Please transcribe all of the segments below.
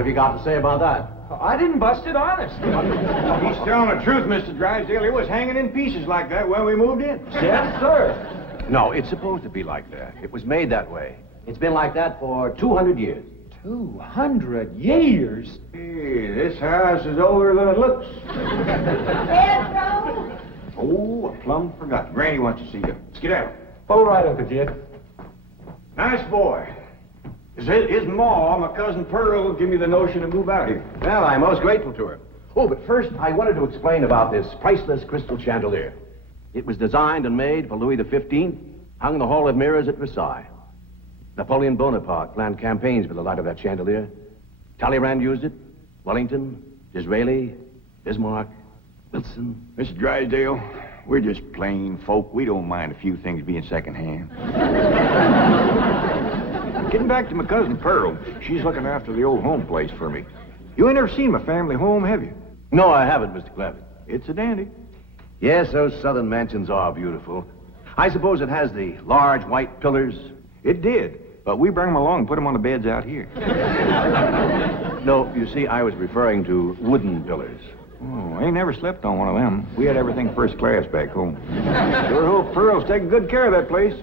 What have you got to say about that? I didn't bust it, honest. He's telling the truth, Mr. Drysdale. It was hanging in pieces like that when we moved in. Yes, sir. No, it's supposed to be like that. It was made that way. It's been like that for 200 years. 200 years? Hey, this house is older than it looks. Pedro? Oh, I plumb forgot. Granny wants to see you. Skedaddle. All right, Uncle Jed. Nice boy. His ma, my cousin Pearl, give me the notion to move out here. Well, I'm most grateful to her. Oh, but first, I wanted to explain about this priceless crystal chandelier. It was designed and made for Louis XV, hung in the Hall of Mirrors at Versailles. Napoleon Bonaparte planned campaigns with the light of that chandelier. Talleyrand used it. Wellington, Disraeli, Bismarck, Wilson. Mr. Drysdale, we're just plain folk. We don't mind a few things being secondhand. Getting back to my cousin Pearl, she's looking after the old home place for me. You ain't never seen my family home, have you? No, I haven't, Mr. Clappett. It's a dandy. Yes, those southern mansions are beautiful. I suppose it has the large white pillars. It did, but we bring them along and put them on the beds out here. No, you see, I was referring to wooden pillars. Oh, I ain't never slept on one of them. We had everything first class back home. Sure hope Pearl's taking good care of that place.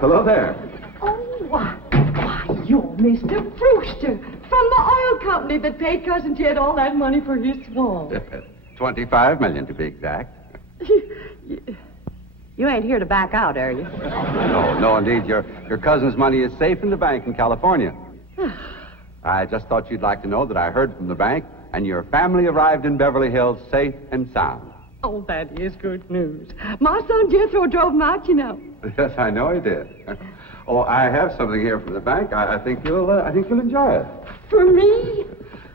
Hello there. Oh, why, you're Mr. Brewster from the oil company that paid Cousin Jed all that money for his swamp. 25 million to be exact. You ain't here to back out, are you? No, indeed. Your cousin's money is safe in the bank in California. I just thought you'd like to know that I heard from the bank, and your family arrived in Beverly Hills safe and sound. Oh, that is good news. My son Jethro drove him out, you know. Yes, I know he did. Oh, I have something here from the bank. I think you'll enjoy it. For me?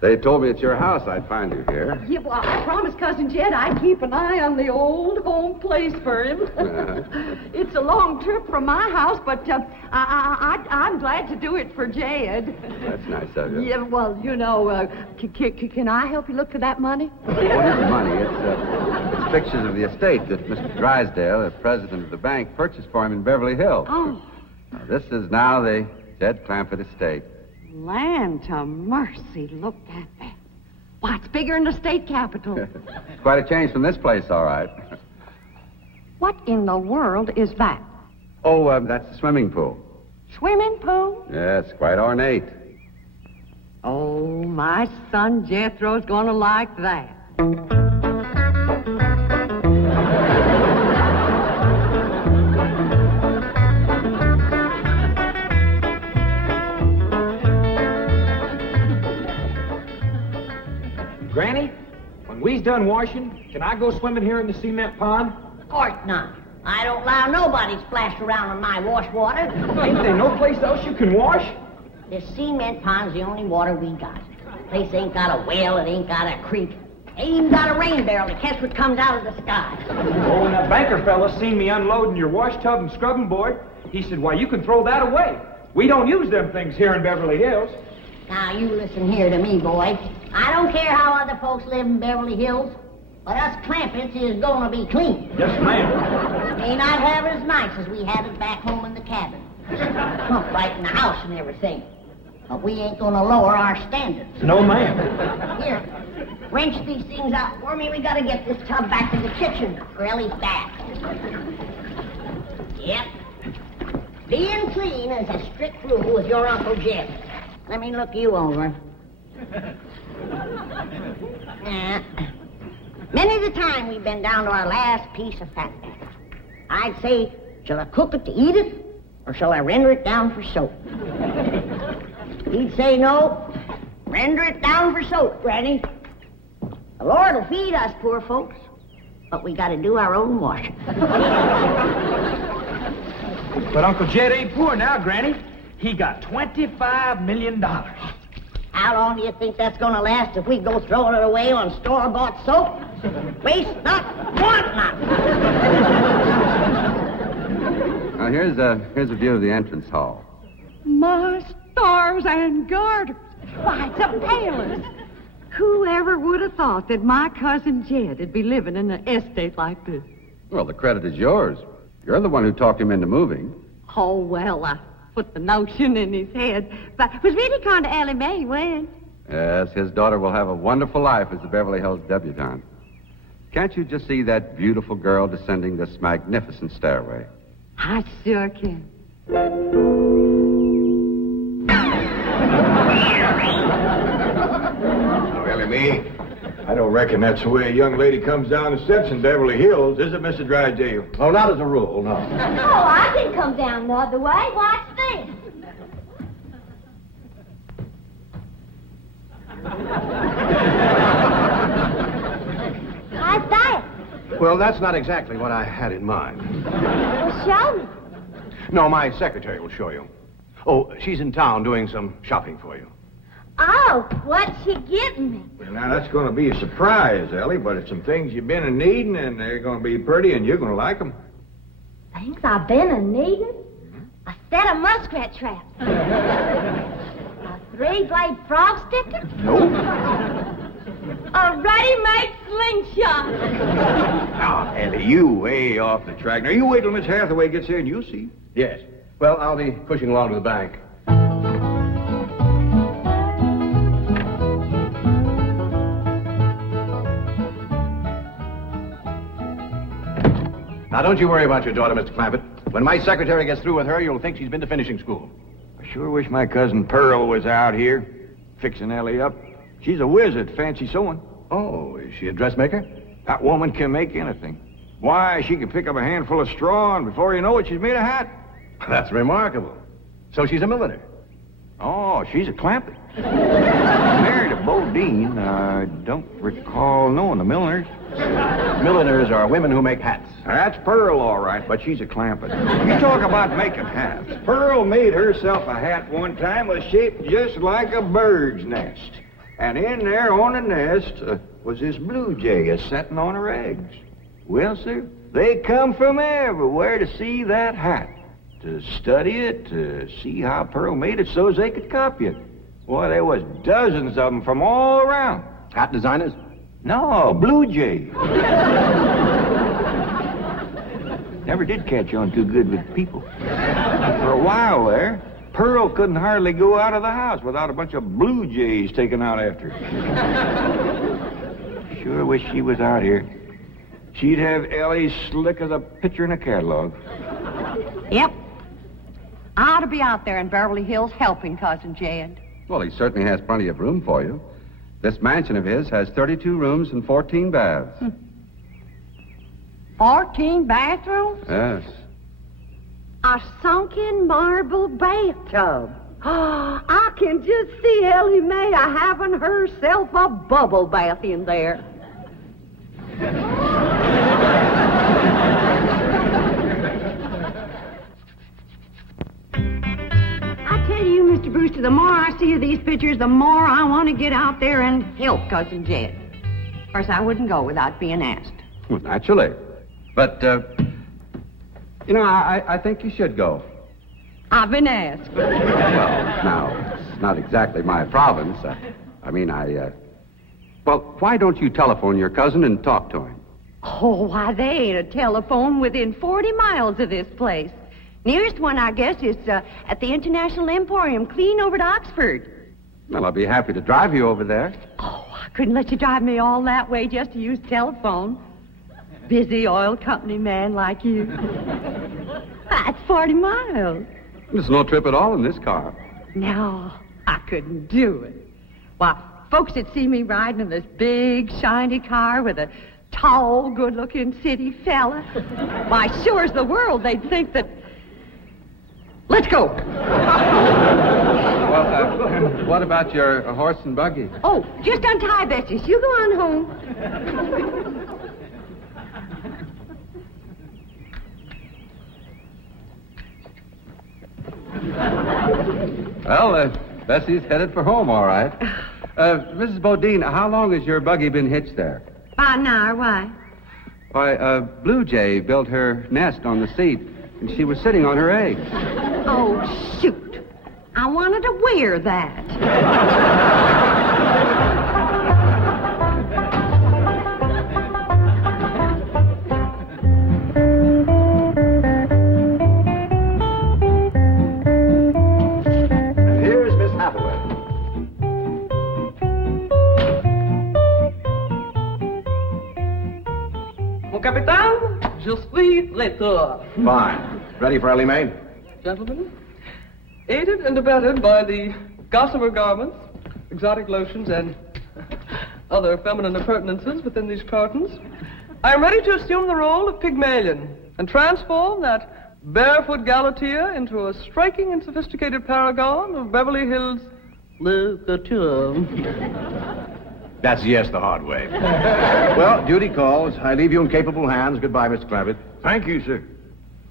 They told me at your house I'd find you here. Yeah, well, I promised Cousin Jed I'd keep an eye on the old home place for him. It's a long trip from my house, but I'm glad to do it for Jed. That's nice of you. Yeah, well, you know, can I help you look for that money? What is money? It's pictures of the estate that Mr. Drysdale, the president of the bank, purchased for him in Beverly Hills. Oh. Now, this is now the Jed Clampett estate. Land to mercy, look at that. Why, it's bigger than the state capitol. It's quite a change from this place, all right. What in the world is that? Oh, that's the swimming pool. Swimming pool? Yes, quite ornate. Oh, my son Jethro's gonna like that. Granny, when we's done washing, can I go swimming here in the cement pond? Of course not. I don't allow nobody to splash around in my wash water. Ain't there no place else you can wash? This cement pond's the only water we got. Place ain't got a well, it ain't got a creek. Ain't even got a rain barrel to catch what comes out of the sky. Oh, when that banker fella seen me unloading your wash tub and scrubbing board, he said, why, you can throw that away. We don't use them things here in Beverly Hills. Now, you listen here to me, boy. I don't care how other folks live in Beverly Hills, but us Clampetts is gonna be clean. Yes, ma'am. May not have it as nice as we had it back home in the cabin. Plump right in the house and everything. But we ain't gonna lower our standards. No, ma'am. Here, wrench these things out for me. We gotta get this tub back to the kitchen for Ellie's bath. Yep. Being clean is a strict rule with your Uncle Jed. Let me look you over. Many the time we've been down to our last piece of fat. I'd say, shall I cook it to eat it, or shall I render it down for soap? He'd say, no, render it down for soap, Granny. The Lord will feed us poor folks, but we gotta do our own washing. But Uncle Jed ain't poor now, Granny. He got $25 million. How long do you think that's gonna last if we go throwing it away on store-bought soap? Waste not, want not. Now, here's a view of the entrance hall. My stars and garters. Why, it's a palace. Whoever would have thought that my cousin Jed would be living in an estate like this? Well, the credit is yours. You're the one who talked him into moving. Oh, well, I put the notion in his head. But it was really kind of Ellie Mae he went. Yes, his daughter will have a wonderful life as a Beverly Hills debutante. Can't you just see that beautiful girl descending this magnificent stairway? I sure can. Oh, Ellie Mae, I don't reckon that's the way a young lady comes down the steps in Beverly Hills, is it, Mr. Drysdale? Oh, not as a rule, no. Oh, I can come down the other way. Watch this. How's that? Well, that's not exactly what I had in mind. Well, show me. No, my secretary will show you. Oh, she's in town doing some shopping for you. Oh, what's she getting me? Well, now, that's going to be a surprise, Ellie, but it's some things you've been in needing, and they're going to be pretty, and you're going to like them. Things I've been a needing? A set of muskrat traps. A 3-blade frog sticker? Nope. A ready-made slingshot. Now, Ellie, you way off the track. Now, you wait till Miss Hathaway gets here, and you'll see. Yes. Well, I'll be pushing along to the bank. Now, don't you worry about your daughter, Mr. Clampett. When my secretary gets through with her, you'll think she's been to finishing school. I sure wish my cousin Pearl was out here, fixing Ellie up. She's a whiz at fancy sewing. Oh, is she a dressmaker? That woman can make anything. Why, she can pick up a handful of straw, and before you know it, she's made a hat. That's remarkable. So she's a milliner. Oh, she's a Clampett. Married a Bodine. I don't recall knowing the milliners. Milliners are women who make hats. That's Pearl, all right, but she's a Clampett. You talk about making hats. Pearl made herself a hat one time that was shaped just like a bird's nest. And in there on the nest was this blue jay a-setting on her eggs. Well, sir, they come from everywhere to see that hat, to study it, to see how Pearl made it so as they could copy it. Boy, there was dozens of them from all around. Hat designers? No, blue jay. Never did catch on too good with people. For a while there, Pearl couldn't hardly go out of the house without a bunch of blue jays taken out after her. Sure wish she was out here. She'd have Ellie slick as a picture in a catalog. Yep. I ought to be out there in Beverly Hills helping Cousin Jed. Well, he certainly has plenty of room for you. This mansion of his has 32 rooms and 14 baths. 14 bathrooms? Yes. A sunken marble bathtub. Oh, I can just see Ellie Mae having herself a bubble bath in there. I tell you, Mr. Brewster, the more I see of these pictures, the more I want to get out there and help Cousin Jed. Of course, I wouldn't go without being asked. Well, naturally. But, I think you should go. I've been asked. Well, now, it's not exactly my province. Well, why don't you telephone your cousin and talk to him? Oh, why, there ain't a telephone within 40 miles of this place. Nearest one, I guess, is at the International Emporium, clean over to Oxford. Well, I'll be happy to drive you over there. Oh, I couldn't let you drive me all that way just to use telephone. Busy oil company man like you. That's 40 miles. There's no trip at all in this car. No, I couldn't do it. Why, folks that see me riding in this big, shiny car with a tall, good-looking city fella, why, sure as the world, they'd think that... Let's go. Well, what about your horse and buggy? Oh, just untie Bessie. You go on home. Well, Bessie's headed for home, all right. Mrs. Bodine, how long has your buggy been hitched there? About an hour, why? Why, Blue Jay built her nest on the seat, and she was sitting on her egg. Oh, shoot. I wanted to wear that. And here's Miss Hathaway. Mon capitaine, je suis traiteur. Fine. Ready for Ellie Mae? Gentlemen, aided and abetted by the gossamer garments, exotic lotions, and other feminine appurtenances within these cartons, I am ready to assume the role of Pygmalion and transform that barefoot galatea into a striking and sophisticated paragon of Beverly Hills literature. That's yes the hard way. Well, duty calls. I leave you in capable hands. Goodbye, Mr. Clavitt. Thank you, sir.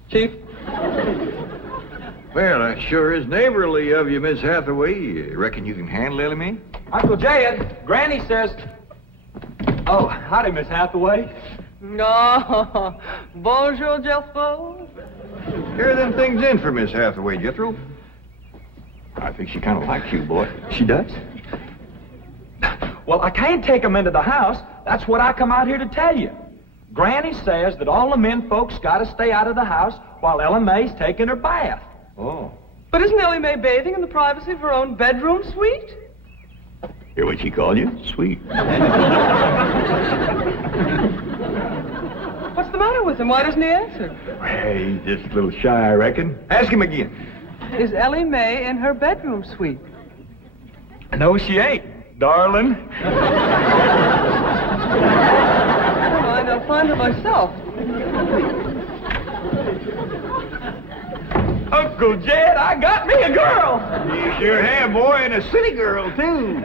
Chief, Well, that sure is neighborly of you, Miss Hathaway. You reckon you can handle Ellie Mae? Uncle Jed, Granny says... Oh, howdy, Miss Hathaway. no, bonjour, Jethro. Here are them things in for Miss Hathaway, Jethro. I think she kind of likes you, boy. She does? Well, I can't take them into the house. That's what I come out here to tell you. Granny says that all the men folks got to stay out of the house while Ella Mae's taking her bath. Oh. But isn't Ellie Mae bathing in the privacy of her own bedroom suite? Hear what she called you? Sweet. What's the matter with him? Why doesn't he answer? Hey, he's just a little shy, I reckon. Ask him again. Is Ellie Mae in her bedroom suite? No, she ain't, darling. Fine, I'll find her myself. Uncle Jed, I got me a girl. You sure have, boy, and a city girl, too.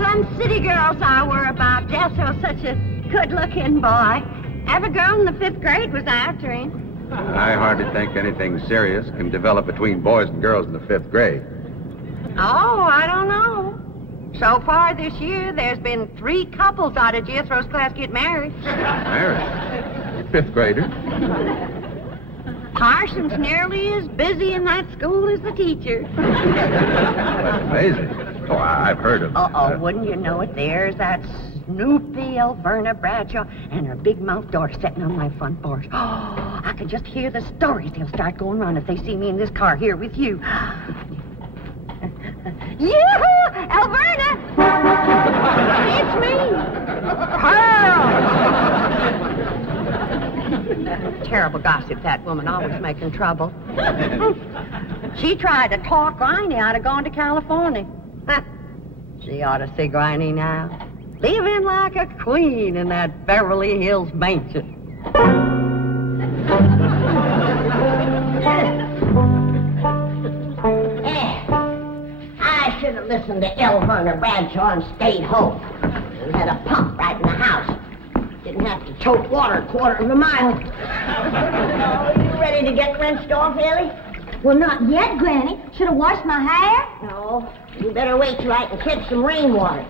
Some city girls I were about. Jesso's such a good-looking boy. Every girl in the 5th grade was after him. I hardly think anything serious can develop between boys and girls in the 5th grade. Oh, I don't know. So far this year, there's been 3 couples out of Jethro's class get married. Married? 5th grader? Parson's nearly as busy in that school as the teacher. That's amazing. Oh, I've heard of Uh-oh, wouldn't you know it? There's that Snoopy Alverna Bradshaw and her big-mouthed daughter sitting on my front porch. Oh, I can just hear the stories they'll start going around if they see me in this car here with you. Yoo-hoo! Alverna! It's me! Pearl! Terrible gossip, that woman, always making trouble. She tried to talk Granny out of going to California. She ought to see Granny now. Living like a queen in that Beverly Hills mansion. I should have listened to Alverna Bradshaw and stayed home. We had a pump right in the house. Didn't have to tote water a quarter of a mile. You ready to get rinsed off, Ellie? Well, not yet, Granny. Should have washed my hair. No. You better wait till I can catch some rainwater.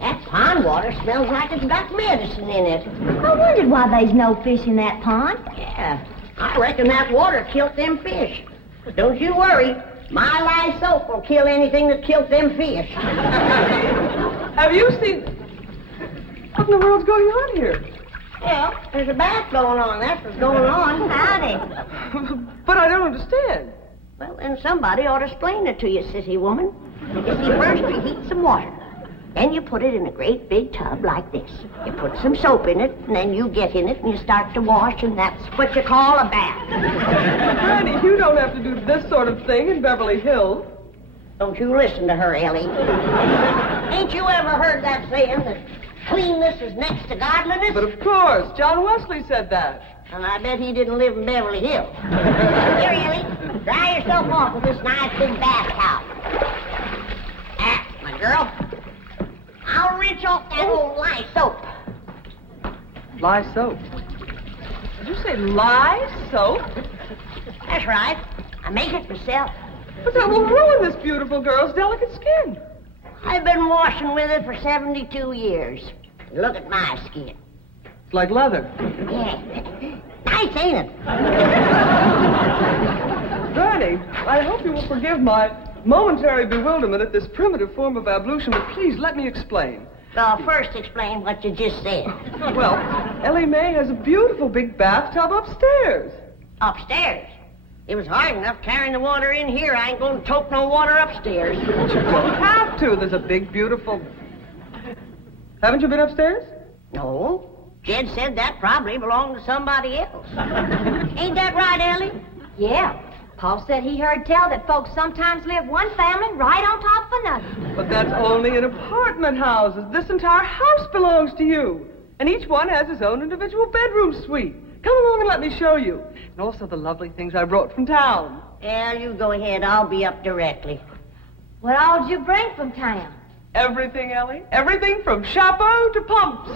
That pond water smells like it's got medicine in it. I wondered why there's no fish in that pond. Yeah, I reckon that water killed them fish. Don't you worry. My lye soap will kill anything that killed them fish. Have you seen... What in the world's going on here? Well, there's a bath going on. That's what's going on. Howdy. But I don't understand. Well, then somebody ought to explain it to you, sissy woman. You see, first you heat some water. Then you put it in a great big tub like this. You put some soap in it, and then you get in it, and you start to wash, and that's what you call a bath. Granny, you don't have to do this sort of thing in Beverly Hills. Don't you listen to her, Ellie. Ain't you ever heard that saying that cleanness is next to godliness? But of course, John Wesley said that. And I bet he didn't live in Beverly Hills. Here, Ellie, dry yourself off with this nice big bath towel. Ah, my girl. I'll rinse off that old lye soap. Lye soap. Did you say lye soap? That's right. I make it myself. But that will ruin this beautiful girl's delicate skin. I've been washing with it for 72 years. Look at my skin. It's like leather. Yeah. Nice, ain't it? Granny, I hope you will forgive my momentary bewilderment at this primitive form of ablution, but please let me explain. Well, first explain what you just said. Well, Ellie Mae has a beautiful big bathtub upstairs. Upstairs? It was hard enough carrying the water in here. I ain't going to tote no water upstairs. You don't have to. There's a big, beautiful... Haven't you been upstairs? No. Jed said that probably belonged to somebody else. Ain't that right, Ellie? Yeah. Paul said he heard tell that folks sometimes live one family right on top of another. But that's only in apartment houses. This entire house belongs to you. And each one has his own individual bedroom suite. Come along and let me show you. And also the lovely things I brought from town. Yeah, you go ahead. I'll be up directly. What all did you bring from town? Everything, Ellie. Everything from chapeau to pumps.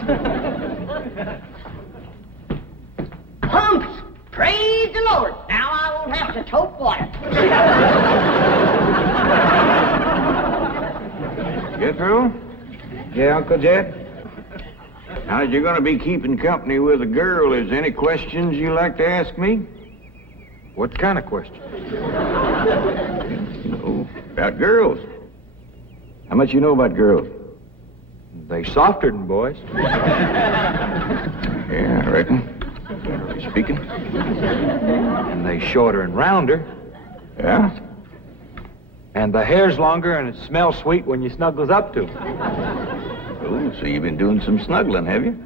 Pumps! Praise the Lord. Now I won't have to tote water. Jethro? Yeah, Uncle Jed? Now, you're going to be keeping company with a girl. Is there any questions you like to ask me? What kind of question? About girls. How much you know about girls? They softer than boys. Yeah, I reckon. Generally speaking. And they shorter and rounder. Yeah? And the hair's longer and it smells sweet when you snuggles up to 'em. Oh, so you've been doing some snuggling, have you?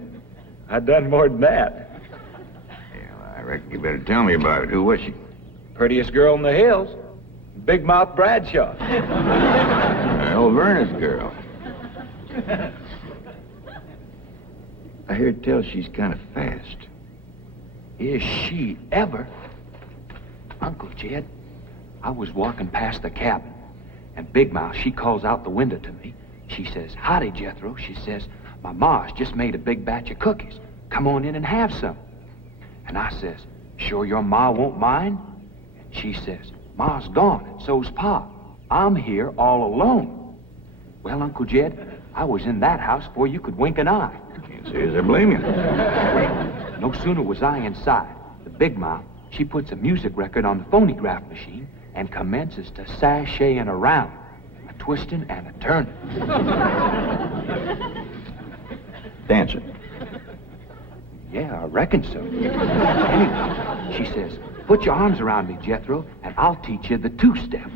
I done more than that. Yeah, well, I reckon you better tell me about it. Who was she? Prettiest girl in the hills. Big Mouth Bradshaw. Well, Verna's girl. I heard tell she's kind of fast. Is she ever? Uncle Jed, I was walking past the cabin, and Big Mouth, she calls out the window to me. She says, "Howdy, Jethro." She says, "My ma's just made a big batch of cookies. Come on in and have some." And I says, "Sure your ma won't mind?" And she says, "Ma's gone, and so's Pa. I'm here all alone." Well, Uncle Jed, I was in that house before you could wink an eye. Can't say as I blame you. No sooner was I inside, the Big Mouth, she puts a music record on the phonograph machine and commences to sashaying around, a twisting and a turning. Dancing. Yeah, I reckon so. Anyway, she says, "Put your arms around me, Jethro, and I'll teach you the two-step."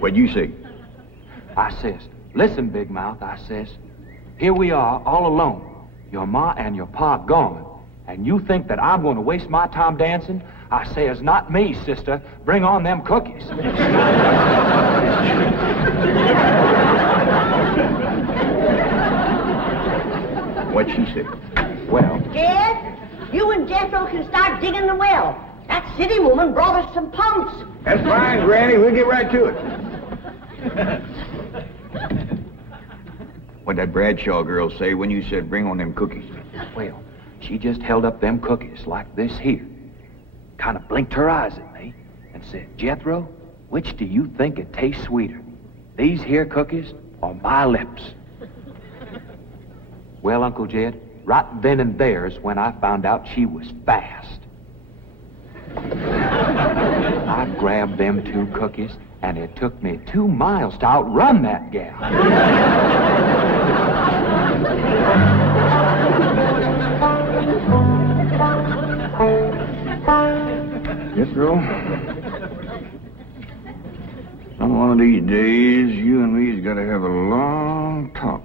What'd you say? I says, "Listen, Big Mouth," I says, "here we are all alone. Your ma and your pa gone. And you think that I'm going to waste my time dancing?" I says, "Not me, sister. Bring on them cookies." What'd she say? Well, Jed, you and Jethro can start digging the well. That city woman brought us some pumps. That's fine, Granny. We'll get right to it. What'd that Bradshaw girl say when you said bring on them cookies? well, she just held up them cookies like this here, kind of blinked her eyes at me, and said, "Jethro, which do you think it tastes sweeter, these here cookies or my lips?" Well, Uncle Jed, right then and there is when I found out she was fast. I grabbed them 2 cookies, and it took me 2 miles to outrun that gal. Jethro, some one of these days, you and me's got to have a long talk.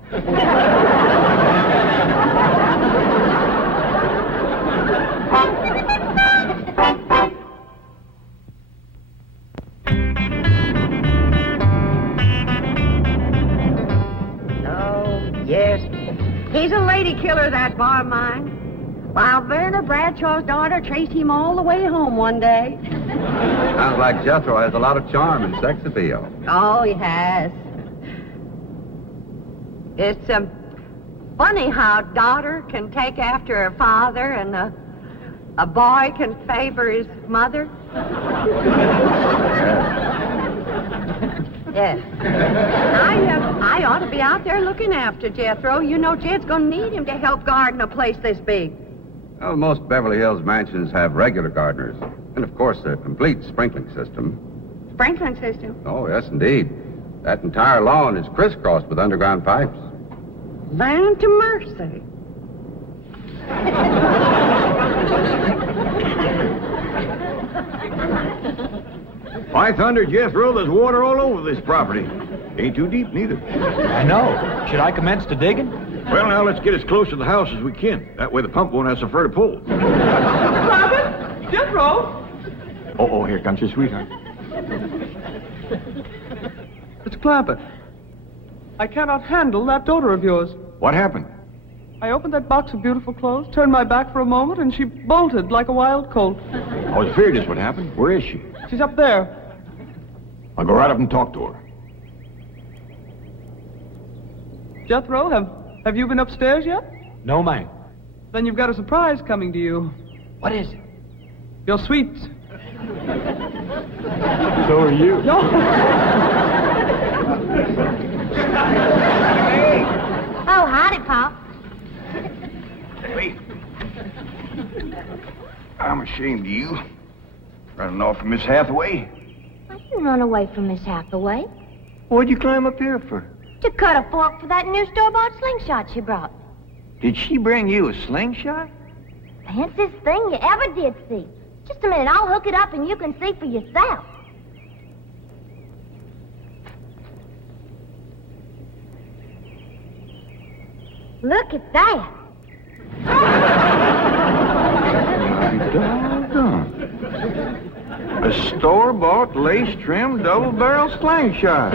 Yes. He's a lady killer, that bar of mine. While Verna Bradshaw's daughter traced him all the way home one day. Sounds like Jethro has a lot of charm and sex appeal. Oh, he has. It's funny how daughter can take after her father and a boy can favor his mother. Yeah. I ought to be out there looking after Jethro. You know, Jed's going to need him to help garden a place this big. Well, most Beverly Hills mansions have regular gardeners. And, of course, a complete sprinkling system. Sprinkling system? Oh, yes, indeed. That entire lawn is crisscrossed with underground pipes. Land to mercy. By thunder, Jethro, there's water all over this property. Ain't too deep, neither. I know. Should I commence the digging? Well, now, let's get as close to the house as we can. That way the pump won't have so far to pull. Clampett? Jethro? Oh, here comes your sweetheart. It's Clampett. I cannot handle that daughter of yours. What happened? I opened that box of beautiful clothes, turned my back for a moment, and she bolted like a wild colt. I was afraid this would happen. Where is she? She's up there. I'll go right up and talk to her. Jethro, have you been upstairs yet? No, ma'am. Then you've got a surprise coming to you. What is it? Your sweets. So are you. No. Oh, howdy, Pop. Wait. I'm ashamed of you. Running off from Miss Hathaway. I didn't run away from Miss Hathaway. What'd you climb up here for? To cut a fork for that new store-bought slingshot she brought. Did she bring you a slingshot? Fanciest thing you ever did see. Just a minute, I'll hook it up and you can see for yourself. Look at that. Doggone. A store-bought, lace-trimmed, double-barrel slingshot.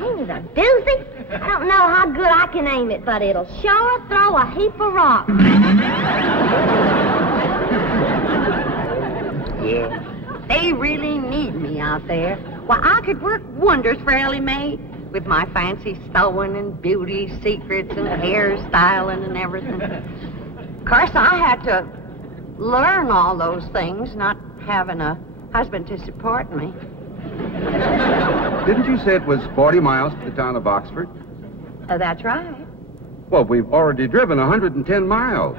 Ain't it a doozy? I don't know how good I can aim it, but it'll sure throw a heap of rocks. Yeah. They really need me out there. Why, I could work wonders for Ellie Mae with my fancy sewing and beauty secrets and hairstyling and everything. Of course, I had to learn all those things, not having a husband to support me. Didn't you say it was 40 miles to the town of Oxford? That's right. Well, we've already driven 110 miles.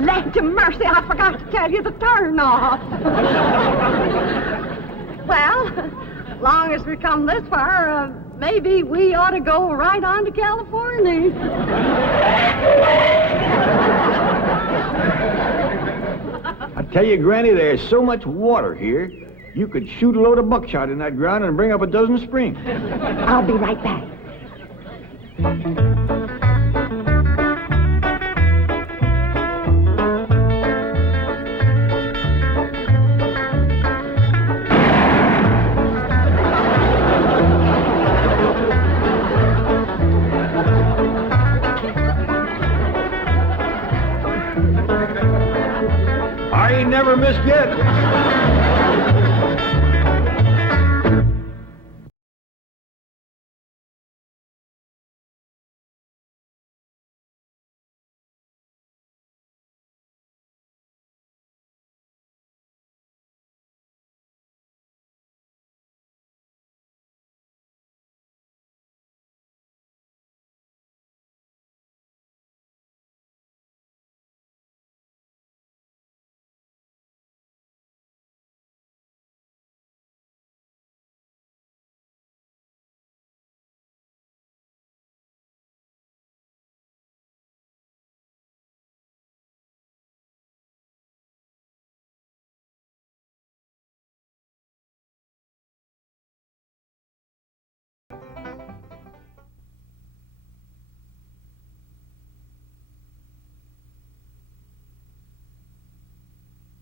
Land to mercy, I forgot to tell you the turn off. Well, long as we come this far, maybe we ought to go right on to California. I tell you, Granny, there's so much water here, you could shoot a load of buckshot in that ground and bring up a dozen springs. I'll be right back. I ain't never missed yet.